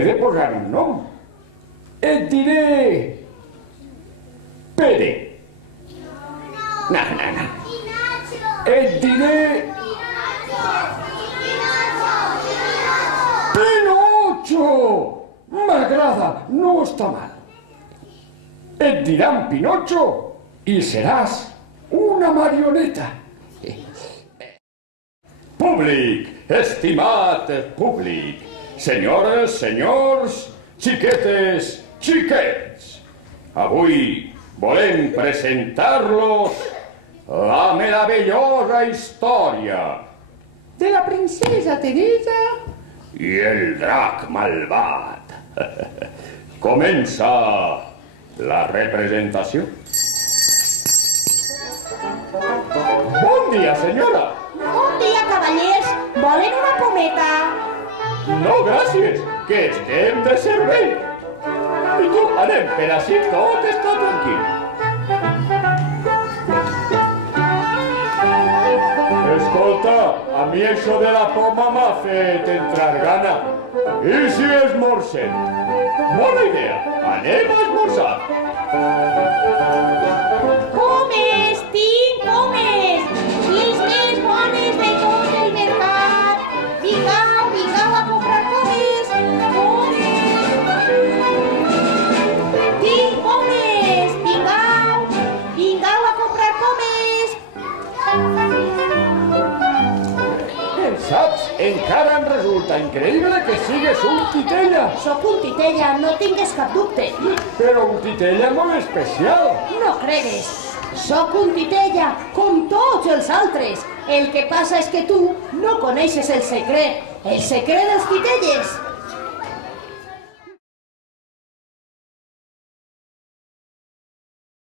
m'he de posar un nom. Et diré... Pere. No. Et diré... Pinocho! M'agrada, no està mal. Et diran Pinocho i seràs una marioneta. Públic, estimat públic, senyores, senyors, xiquetes, xiquets, avui volem presentar-los la meravellosa història de la princesa Teresa i el drac malvat. Comença la representació. Bon dia, senyora. Bon dia, cavallers. Volen una pometa? No, gràcies, que estem de servei. I tu, anem, per així tot està tranquil. Escolta, a mi això de la poma m'ha fet entrar gana. I si esmorzem? Bona idea, anem a esmorzar. Pomes, tinc pomes. Les més bones de tot el mercat. Vingueu a comprar pomes. Tinc pomes. Vingueu a comprar pomes. Saps? Encara em resulta increïble que sigues un titella. Soc un titella, no tingues cap dubte. Però un titella molt especial. No cregues. Soc un titella, com tots els altres. El que passa és que tu no coneixes el secret dels titelles.